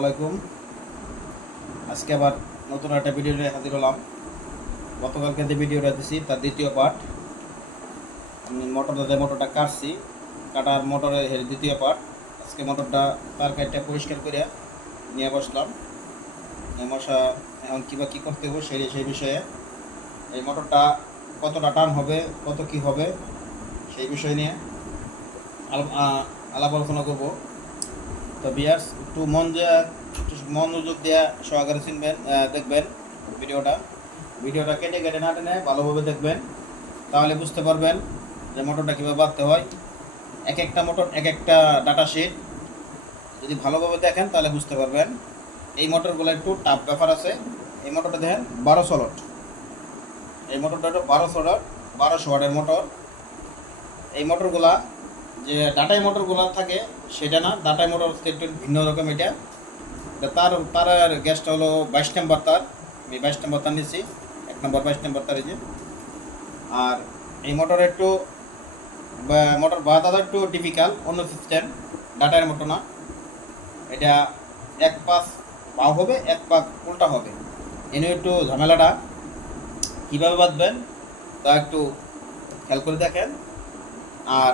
আলাইকুম। আজকে আবার নতুন একটা ভিডিও নিয়ে হাজির হলাম। গতকালকে যে ভিডিওটা দিছি, তার দ্বিতীয় পার্ট আমি মোটরটা দিয়ে মোটরটা কাটছি, কাটার মোটরের দ্বিতীয় পার্ট আজকে মোটরটা তার কাটটা পরিষ্কার করে নিয়ে বসলাম। মশা এখন কী বা কী করতে হবে সেই সেই বিষয়ে। এই মোটরটা কতটা টান হবে, কত কি হবে, সেই বিষয় নিয়ে আল- আলাপ আলোচনা করব। তো বিয়ার্স একটু মন দিয়ে, একটু মনোযোগ দেওয়া সহকারে চিনবেন দেখবেন ভিডিওটা। ভিডিওটা কেটে কেটে না টেনে ভালোভাবে দেখবেন, তাহলে বুঝতে পারবেন যে মোটরটা কীভাবে বাঁধতে হয়। এক একটা মোটর, এক একটা ডাটা শিট যদি ভালোভাবে দেখেন, তাহলে বুঝতে পারবেন এই মোটরগুলো একটু টাফ ব্যাপার আছে। এই মোটরটা দেখেন বারোশো লট এই মোটরটা হলো বারোশো লট বারোশো ওয়াটের মোটর। এই মোটরগুলা, যে ডাটাই মোটরগুলো থাকে সেটা না ডাটাই মোটর একটু ভিন্ন রকম এটা। তার তার গ্যাসটা হলো বাইশ নম্বর তার। আমি বাইশ নম্বর তার নিচ্ছি এক নম্বর বাইশ নম্বর তার যে। আর এই মোটর একটু মোটর বাঁধাটা একটু টিপিক্যাল অন্য সিস্টেম ডাটার মোটর না। এটা এক পাশ পা হবে, এক পাক উল্টা হবে। এনে একটু ঝামেলাটা। কীভাবে বাঁধবেন, তা একটু খেয়াল করে দেখেন। আর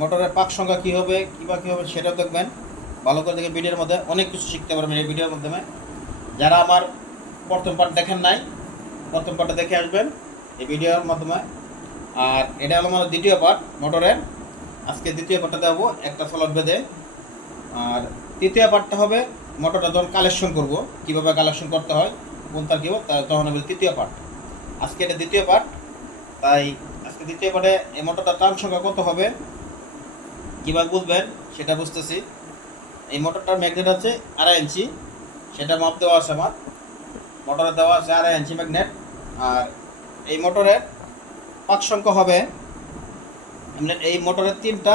মোটরের পাক সংখ্যা কী হবে, কী বা কী হবে সেটাও দেখবেন। ভালো করে দেখে ভিডিওর মধ্যে অনেক কিছু শিখতে পারবেন এই ভিডিওর মাধ্যমে। যারা আমার প্রথম পার্ট দেখেন নাই, প্রথম পার্টটা দেখে আসবেন এই ভিডিওর মাধ্যমে। আর এটা হলো আমার দ্বিতীয় পার্ট মোটরের। আজকে দ্বিতীয় পার্টটা দেবো একটা স্লট বেঁধে। আর তৃতীয় পার্টটা হবে, মোটরটা যখন কালেকশন করব, কীভাবে কালেকশন করতে হয়, কোন তার কী তখন হবে তৃতীয় পার্ট আজকে এটা দ্বিতীয় পার্ট তাই আজকে দ্বিতীয় পার্টে এই মোটরটা টান সংখ্যা কত হবে কীভাবে বুঝবেন? সেটা বুঝতেছি। এই মোটরটার ম্যাগনেট আছে আড়াই ইঞ্চি। সেটা মাপ দেওয়া আছে আমার। মোটরে দেওয়া আছে আড়াই ইঞ্চি ম্যাগনেট। আর এই মোটরের পাক সংখ্যা হবে। আপনার এই মোটরের তিনটা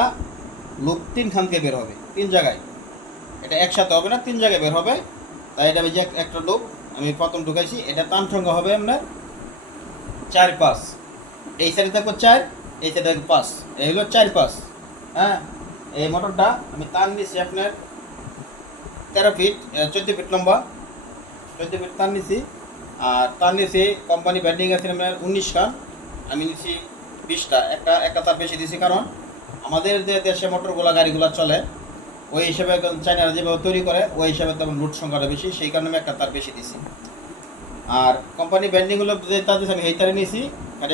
লুপ তিনখান থেকে বের হবে, তিন জায়গায়। এটা একসাথে হবে না, তিন জায়গায় বের হবে। তাই এটা আমি যে একটা লুপ, আমি প্রথম ঢুকাইছি এটা টান সংখ্যা হবে আপনার চার পাঁচ। এই সাইডে থাকব চার, এই সাইডে থাকব পাঁচ। এই হলো চার পাঁচ। হ্যাঁ? এই মোটরটা আমি তার নিচ্ছি আপনার তেরো ফিট চোদ্দ ফিট লম্বা। চোদ্দ ফিট তার নিচ্ছি আর তার নিচ্ছি কোম্পানি ব্যান্ডিং আছে আপনার উনিশ খান আমি নিচ্ছি বিশটা। একটা একটা তার বেশি দিছি কারণ আমাদের যে দেশে মোটরগুলো, গাড়িগুলো চলে, ওই হিসেবে চাইনারা যেভাবে তৈরি করে, ওই হিসাবে তেমন লুট সংখ্যাটা বেশি। সেই কারণে আমি একটা তার বেশি দিছি। আর কোম্পানি ব্যান্ডিংগুলো যে তার দিয়েছে আমি এই তারে নিয়েছি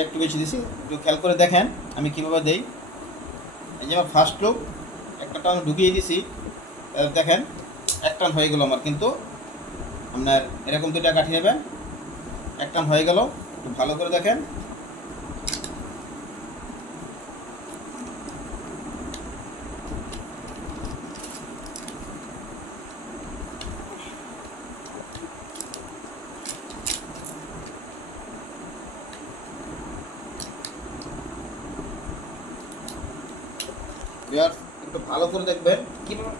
একটু বেশি দিছি। একটু খেয়াল করে দেখেন, আমি কীভাবে দেই। এই যে আমার ফার্স্ট লুক একটা টান ঢুকিয়ে দিছি। দেখেন, এক টান হয়ে গেল আমার, কিন্তু আপনার এরকম দুটা কাঠি নেবেন, এক টান হয়ে গেল, একটু ভালো করে দেখেন ভিউয়ার্স, একটু ভালো করে দেখবেন। কীভাবে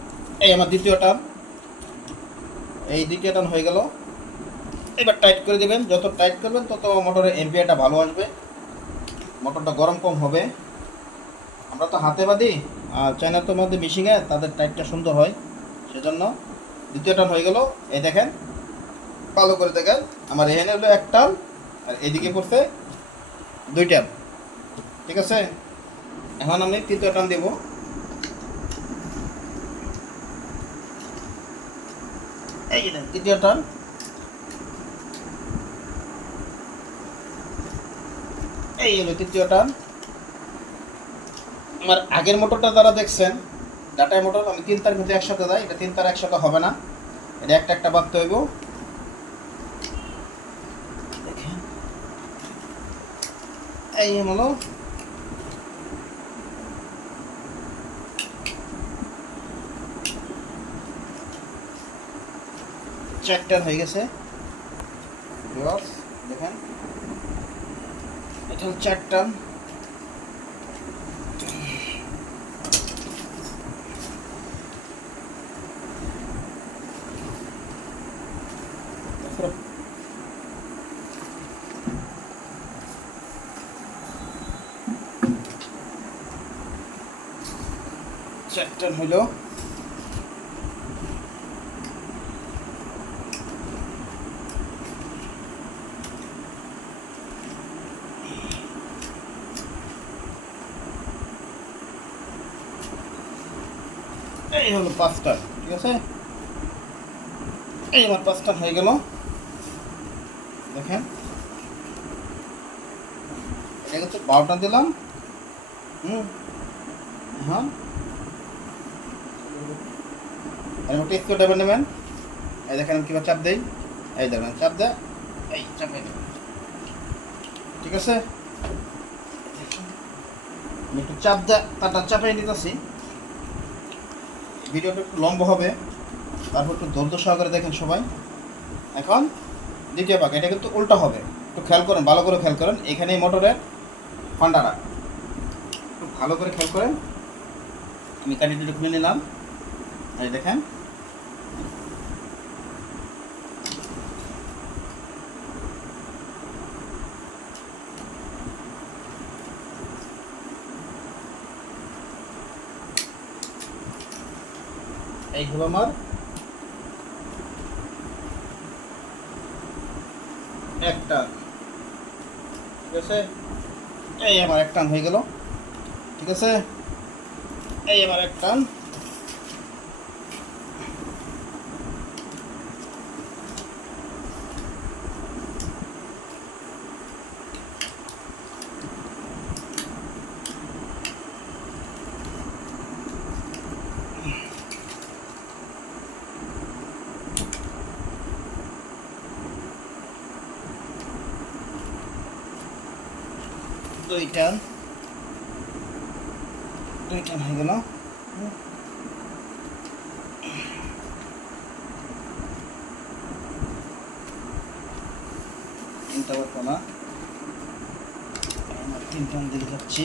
এই আমার দ্বিতীয় টান এই দ্বিতীয় টান হয়ে গেল। এবার টাইট করে দেবেন। যত টাইট করবেন, তত মোটরের এমপিআরটা ভালো আসবে। মোটরটা গরম কম হবে। আমরা তো হাতে বাঁধি, আর চায়নার তো মধ্যে মিশিংয়ে তাদের টাইটটা সুন্দর হয়। সেজন্য দ্বিতীয় টান হয়ে গেল। এই দেখেন, ভালো করে দেখেন। আমার এখানে হলো এক টান আর এদিকে পড়ছে দুই টান ঠিক আছে? এখন আমি তৃতীয় টান দেবো। এই যে দেখেন, তৃতীয় টান। এই হলো তৃতীয় টান। আমার আগের মোটরটা যারা দেখছেন ডাটাই মোটর আমি তিন তার মধ্যে একসাথে দেয় এটা তিন তার একসাথে হবে না। এটা একটা একটা বাঁধতে হইব। এই হলো চারটার হয়ে গেছে। Viewers, দেখেন। এটা হলো চার টান চার টান হইল। এই হলো পাঁচটা, ঠিক আছে? এই আমার পাঁচটা হয়ে গেল। দেখেন। এটা বারোটা দিলাম। হুম। হ্যাঁ। নেবেন। এই দেখেন কীভাবে চাপ দেই। এই দেখেন, চাপ দেয়। এই চাপে ঠিক আছে? একটু চাপ দেয়, তারটা চাপাই নিতেছি। ভিডিওটা একটু লম্ব হবে। তারপর একটু ধৈর্য সহকারে দেখেন সবাই। এখন দ্বিতীয় পাক, এটা কিন্তু উল্টা হবে। একটু খেয়াল করেন, ভালো করে খেয়াল করেন। এখানে মোটরের ফান্ডাটা একটু ভালো করে খেয়াল করেন। আমি কাটিটা খুলে নিলাম। এই দেখেন। হলো আমার একটা ঠিক আছে এই আমার এক টান হয়ে গেল ঠিক আছে এই আমার এক টান দুই টান দুই টান হয়ে গেল তিনটা পারব না আমার তিন টান দিকে যাচ্ছি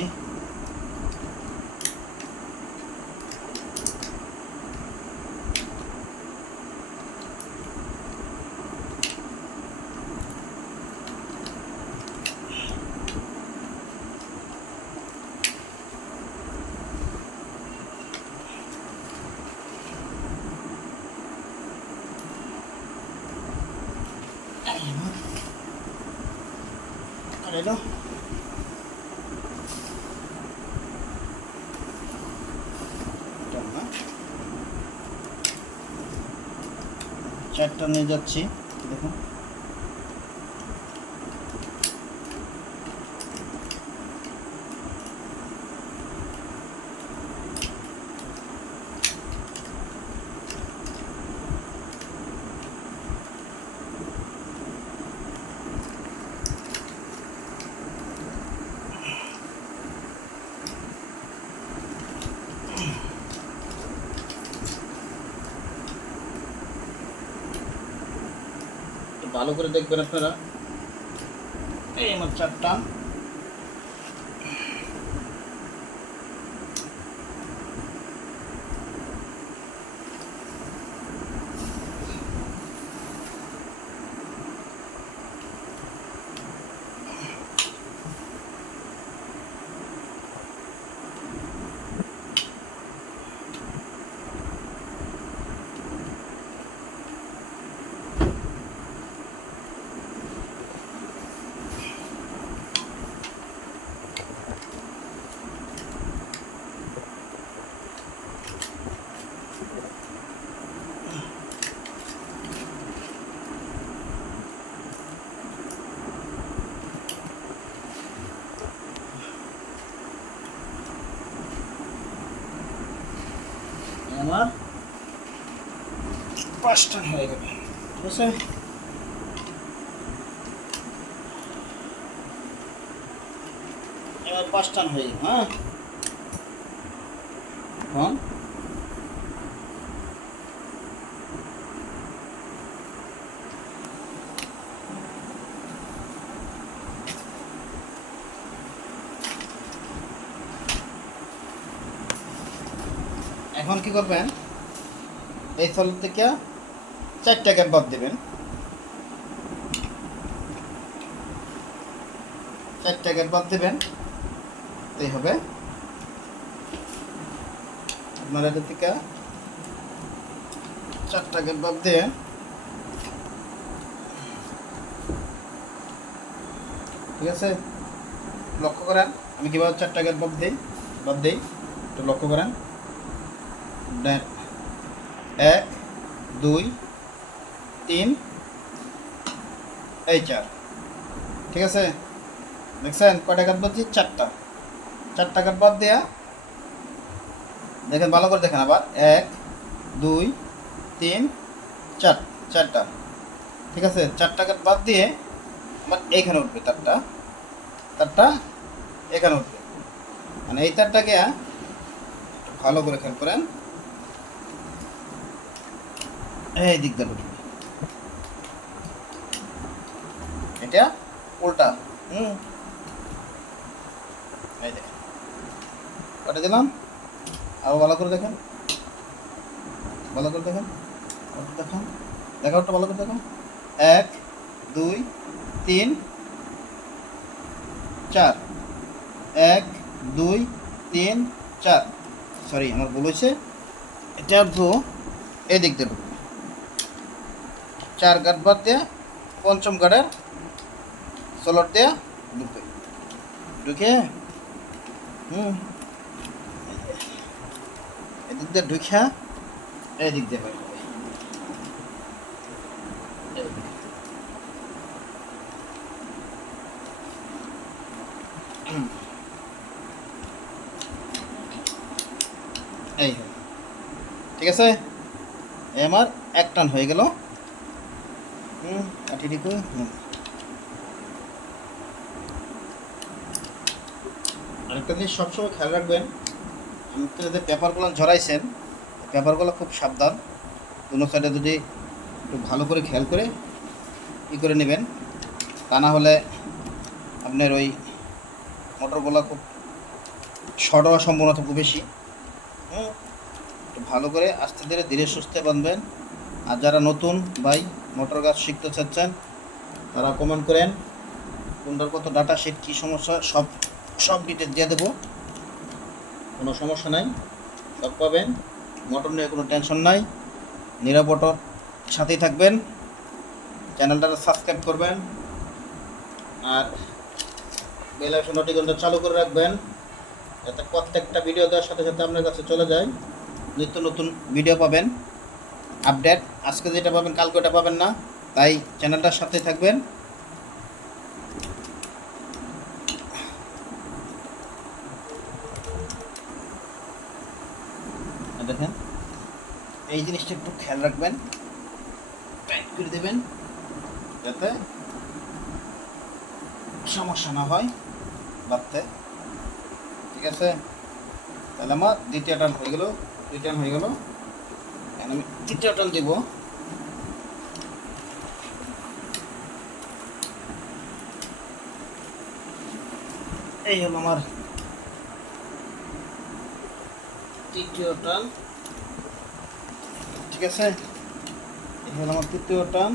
এই আমার আর এলো টান না। চারটা নিয়ে যাচ্ছি দেখুন। ভালো করে দেখবেন আপনারা। এই আমার চারটা। আমার পাঁচটা হয়ে গেল ঠিক আছে এবার পাঁচটান হয়ে গেল হ্যাঁ এখন এখন কি করবেন? এই থল থেকে চারটা গ্যাপ বাদ দেবেন। চারটা গ্যাপ বাদ দেবেন। এই হবে। আপনার এদের থেকে চারটা গ্যাপ বাদ দিয়ে ঠিক আছে? লক্ষ্য করেন, আমি কীভাবে চারটা গ্যাপ বাদ দিই? বাদ দিই। একটু লক্ষ্য করেন। ডা- এক, দুই, তিন। এই চার। ঠিক আছে? দেখছেন? কয়টা কাঠ বলছি চারটা। চারটা কাঠ বাদ দেয়া দেখেন, ভালো করে দেখেন আবার। এক, দুই, তিন, চার। চারটা। ঠিক আছে? চারটা কাঠ বাদ দিয়ে আমার এইখানে উঠবে তারটা। তারটা এখানে উঠবে। মানে এই তারটাকে একটু ভালো করে খেয়াল করেন। এই দিক দিয়ে উঠবে। এটা উল্টা। হুম। এই দেখেন। কটা দিলাম? আরও ভালো করে দেখেন। ভালো করে দেখেন। দেখেন। দেখা ওটা ভালো করে দেখেন। এক, দুই, তিন, চার। এক, দুই, তিন, চার। সরি, আমার হয়েছে। এটা তো এদিক ঢুকবে চার গাঁট বাদ দেয়া পঞ্চম গাঁটের সোলার দেয়া ঢুকবে ঢুকে, হুম, এদিক দিয়ে ঢুকিয়া এদিক দিয়ে এই ঠিক আছে? আমার এক টান হয়ে গেল। হুম আরেকটা জিনিস সবসময় খেয়াল রাখবেন আপনি তো যে পেপারগুলো ঝরাইছেন, পেপারগুলো খুব সাবধান কোনো সাইডে যদি একটু ভালো করে খেয়াল করে ই করে নেবেন, তা না হলে আপনার ওই মোটরগুলো খুব শর্ট হওয়ার সম্ভাবনা খুব বেশি। হুম ভালো করে আস্তে ধীরে ধীরে সুস্থে বাঁধবেন। আর যারা নতুন ভাই মোটর গাছ শিখতে চাচ্ছেন, তারা কমেন্ট করেন, কোনটার কত ডাটা শিট কী সমস্যা, সব সব ডিটেল দিয়ে দেবো। কোনো সমস্যা নাই, সব পাবেন মোটর নিয়ে কোনো টেনশন নাই নিরাপটর সাথেই থাকবেন চ্যানেলটা সাবস্ক্রাইব করবেন, আর বেল আইকন নোটিফিকেশনটা চালু করে রাখবেন, যাতে প্রত্যেকটা ভিডিও দেওয়ার সাথে সাথে আপনার কাছে চলে যায়, নিত্য নতুন ভিডিও পাবেন। আপডেট। আজকে যেটা পাবেন, কালকে ওটা পাবেন না। তাই চ্যানেলটার সাথে থাকবেন। দেখেন, এই জিনিসটা একটু খেয়াল রাখবেন। টাইট করে দেবেন, যাতে সমস্যা না হয় বাড়তে। ঠিক আছে? তাহলে আমার দ্বিতীয় টান হয়ে গেল দুই টান হয়ে গেল। আমি তৃতীয় টান দিব। এই হলো আমার তৃতীয় টান। ঠিক আছে? এই হলো আমার তৃতীয় টান।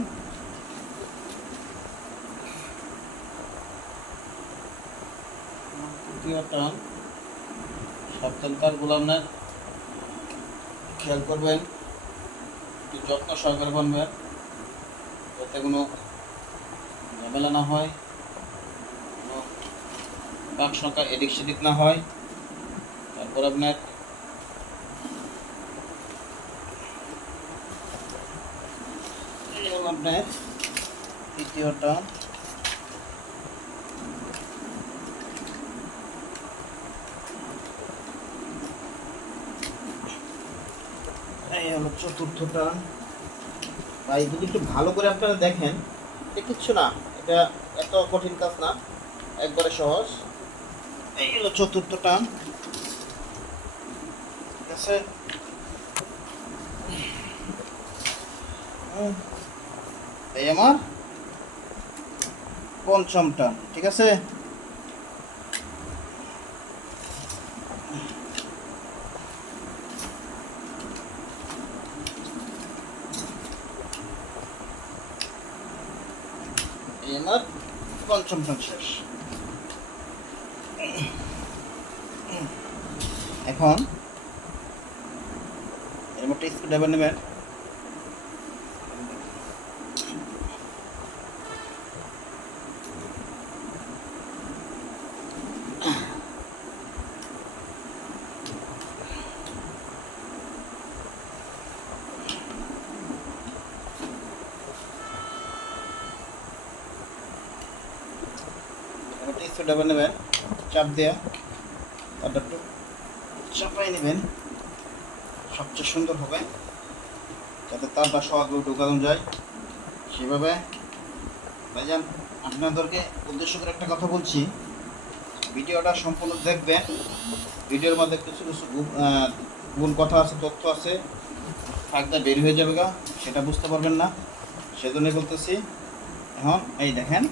তৃতীয় টান। সাবধান তারগুলো আপনার খেয়াল করবেন। একটু যত্ন সহকারে বানবেন যাতে কোনো ঝামেলা না হয়, কোনো বাক সংখ্যা এদিক সেদিক না হয়। তারপর আপনার আপনার তৃতীয়টা। এই হলো চতুর্থটা। ভাই, যদি একটু ভালো করে আপনারা দেখেন এটা কিচ্ছু না, এটা এত কঠিন কাজ না, একবারে সহজ। এই হলো চতুর্থটা। ঠিক আছে? এই আমার পঞ্চমটা, ঠিক আছে? আমার পঞ্চম শেষ এখন এর মধ্যে স্ক্রু ড্রাইভার নেবেন ডেবে নেবেন চাপ দিয়ে তারটা একটু চাপাই নেবেন সবচেয়ে সুন্দর হবে। যাতে তারটা সহজে ঢুকানো যায়। সেভাবে, ভাইজান, আপনাদেরকে উদ্দেশ্য করে একটা কথা বলছি। ভিডিওটা সম্পূর্ণ দেখবেন। ভিডিওর মধ্যে কিছু কিছু গুণ কথা আছে, তথ্য আছে। ফাঁকটা বের হয়ে যাবে গা, সেটা বুঝতে পারবেন না। সেজন্যই বলতেছি, এখন এই দেখেন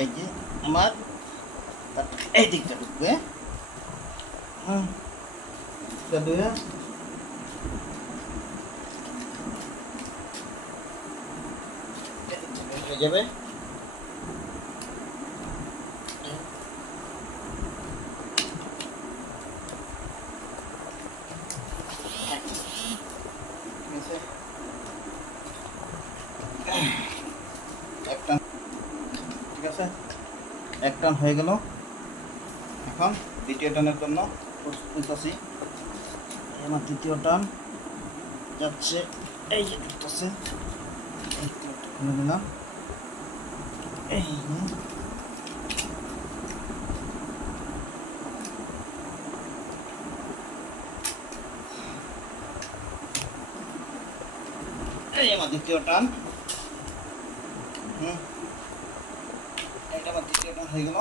এই যে আমার এই দিকটা ঢুকবে হুম হয়ে যাবে ঠিক আছে এক টান ঠিক আছে এক টান হয়ে গেল। এখন দ্বিতীয় টানের জন্য প্রস্তুত আছি আমার দ্বিতীয় টান যাচ্ছে। এই যে ঢুকতেছে খুলে দিলাম। এই আমার দ্বিতীয় টান হুম। আমার দ্বিতীয় টান হয়ে গেল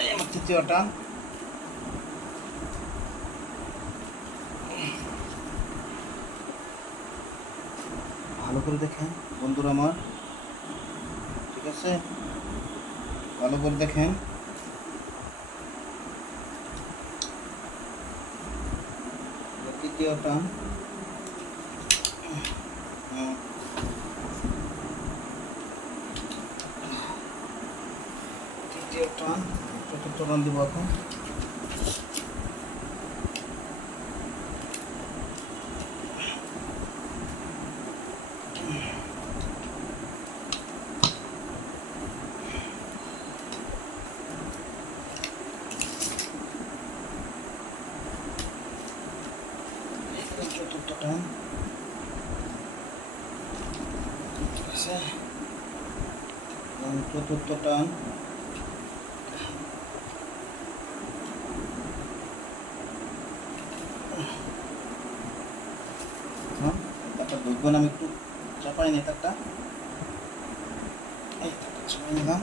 এই আমার তৃতীয় টান ভালো করে দেখেন বন্ধুরা আমার ঠিক আছে ভালো করে দেখেন এটা তৃতীয় টান হুম। তৃতীয় টান চতুর্থ টান দিব এখন এই চতুর্থ টান ঠিক আছে এবং চতুর্থ টান হ্যাঁ তারটা ঢুকবেন আমি একটু চাপাই নি তারটা এই তারটা চাপাই নিলাম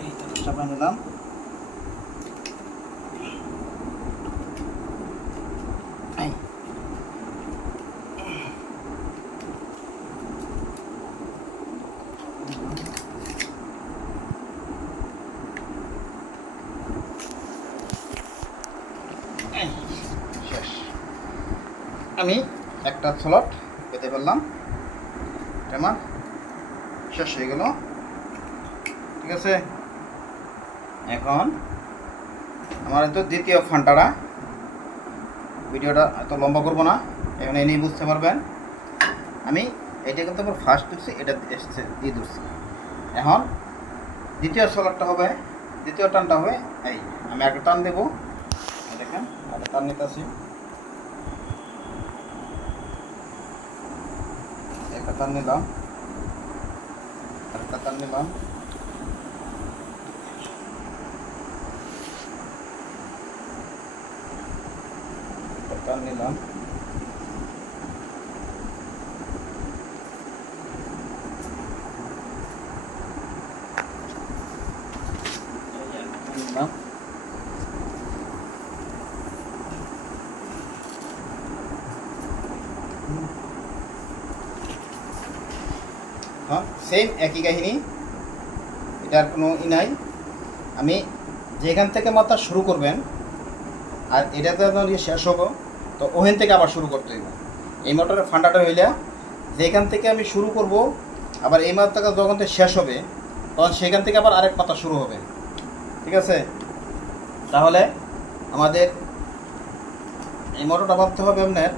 এই তারটা চাপাই নিলাম এই এই, শেষ আমি একটা স্লট পেতে পারলাম। আমার শেষ হয়ে গেল। ঠিক আছে? এখন আমার তো দ্বিতীয় ফান্টারা। ভিডিওটা এত লম্বা করব না, এখানে এনেই বুঝতে পারবেন। আমি এটা কিন্তু আমার ফার্স্ট ঢুকছি এটা এসছে দিয়ে ধরছি। এখন দ্বিতীয় সোলারটা হবে, দ্বিতীয় টানটা হবে, এই, আমি একটা টান দেবো। দেখেন একটা টান নিতেছি একটা টান নিলাম একটা টান নিলাম একটা টান নিলাম এই যে একটা টান নিলাম হ্যাঁ সেম একই কাহিনী, এটার কোনো ই নাই। আমি যেখান থেকে মাত্রা শুরু করবেন, আর এটাতে ইয়ে শেষ হব, তো ওখান থেকে আবার শুরু করতে হইব। এই মোটরের ফান্ডাটা হইলে, যেখান থেকে আমি শুরু করব, আবার এই মাত্রাটা যখন শেষ হবে, তখন সেখান থেকে আবার আরেক পাতা শুরু হবে। ঠিক আছে? তাহলে আমাদের এই মোটরটা ভাবতে হবে আপনার